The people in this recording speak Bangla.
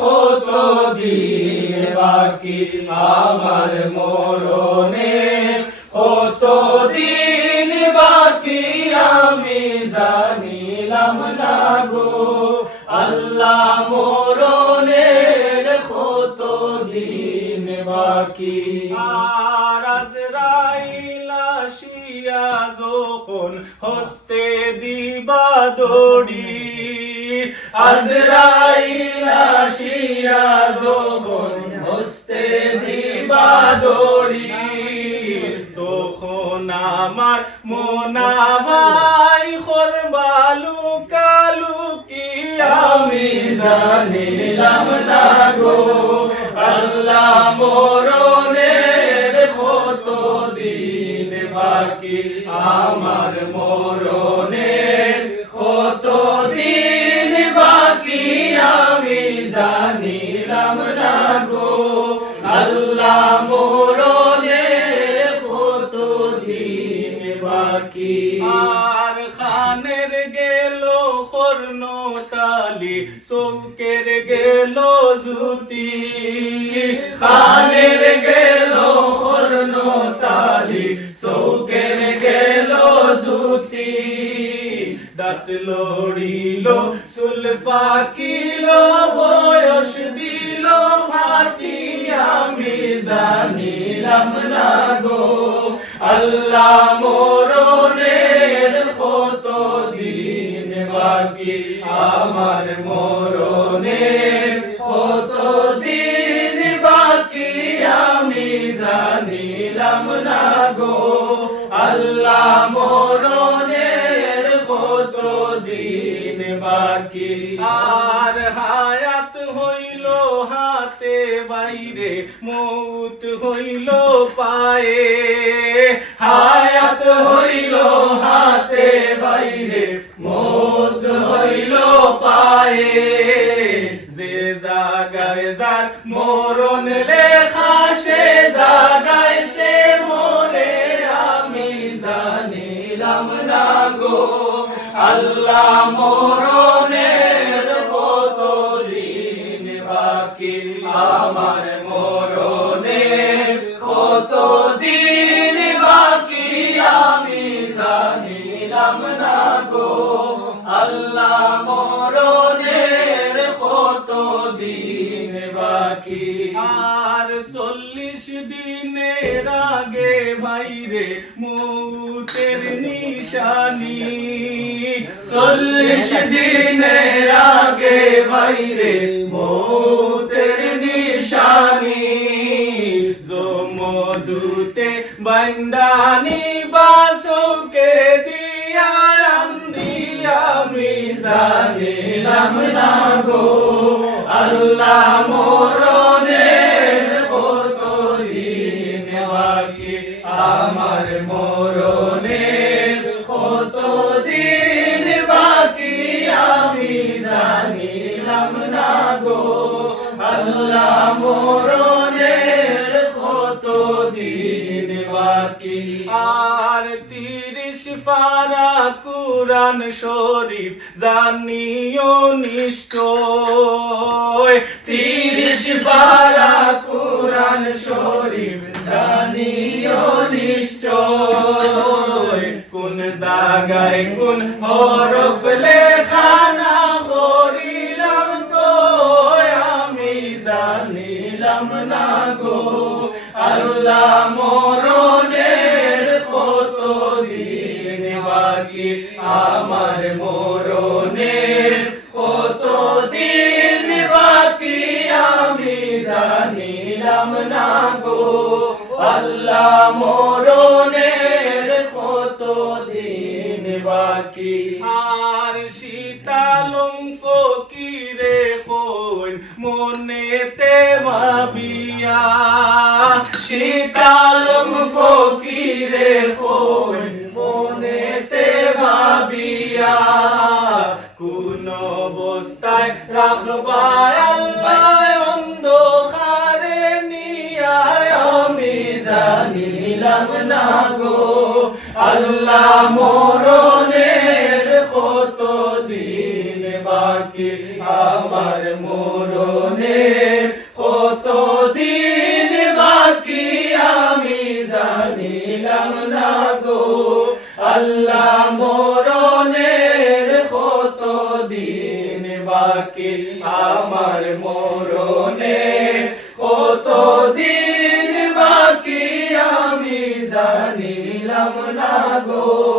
কত দিন বাকি আমার মরণের কত দিন বাকি আমি জানিলাম না গো আল্লাহ মরণের কত দিন বাকি আর আজরাইল আসিয়া যখন হস্তে দিবা দড়ি আজরাইল আসিয়া যখন হস্তে দিবা দড়ি তখন আমার মনাভাই করবালু কালু কি আমি জানিলাম না গো আল্লাহ মরণের কত দিন বাকি আমার মরণের কত দিন বাকি আমি জানিলাম না গো আল্লাহ মরণের কত দিন বাকি আর খানের গেল কর্ণ তালি চৌকের গেল জুতি খানের গেল কর্ণ তালি চৌকের গেল জুতি দাঁত লড়িল চুল ফাকিল বয়স দিল মাটি আমি জানিলাম না গো আল্লাহ মরণের কত দিন বাকি আমার মরণের কত দিন বাকি আমি জানিলাম না গো আল্লাহ মরণের কত দিন বাকি আর হায়াত হইল হাতে বাইরে মৌত হইল পায়ে হায়াত হইল হাতে বাইরে মৌত হইল পায়ে যে জাগায় যার মরণ লেখা সে জাগায় সে মরে আমি জানিলাম না গো আল্লাহ মরণের কত দিন বাকি আমার মরণের কত দিন বাকি আমি জানিলাম না গো আল্লাহ মরণের কত দিন বাকি আর 40 দিনের আগে ভাইরে মৌতের নিশানি 40 দিনের আগে বাইরে মৌতের নিশানি মধুতে বন্দানি বাসুকে দিয়া আমি জানিলাম না গো আল্লাহ মরণের কত দিন বাকি আমার মরণের কত দিন বাকি আমি জানিলাম না গো আল্লাহ মরণের কত দিন বাকি আর 30 পারা কুরআন শরীফ জানিও নিশ্চয় 30 পারা কুরআন শরীফ জানিও নিশ্চয় কোন জায়গায় কোন হরফ লেখা না করিলাম তো আমি জানিলাম না গো আল্লাহ মরণের কত দিন বাকি আমার মরণের কত দিন বাকি আমি জানিলাম না গো আল্লাহ মরণের কত দিন বাকি আর শীতালং ফকিরে কইন মনেতে ভাবিয়া শীতালং ফকিরে কইন মনেতে ভাবিয়া কোন অবস্থায় রাখবা আল্লাহ অন্ধকারে নিয়া আমি জানিলাম না গো আল্লাহ মরণের কত দিন বাকি আমার মরণের মরণের কত দিন বাকি আমি জানিলাম না গো আল্লাহ মরণের কত দিন বাকি আমার মরণের কত দিন বাকি আমি জানিলাম না গো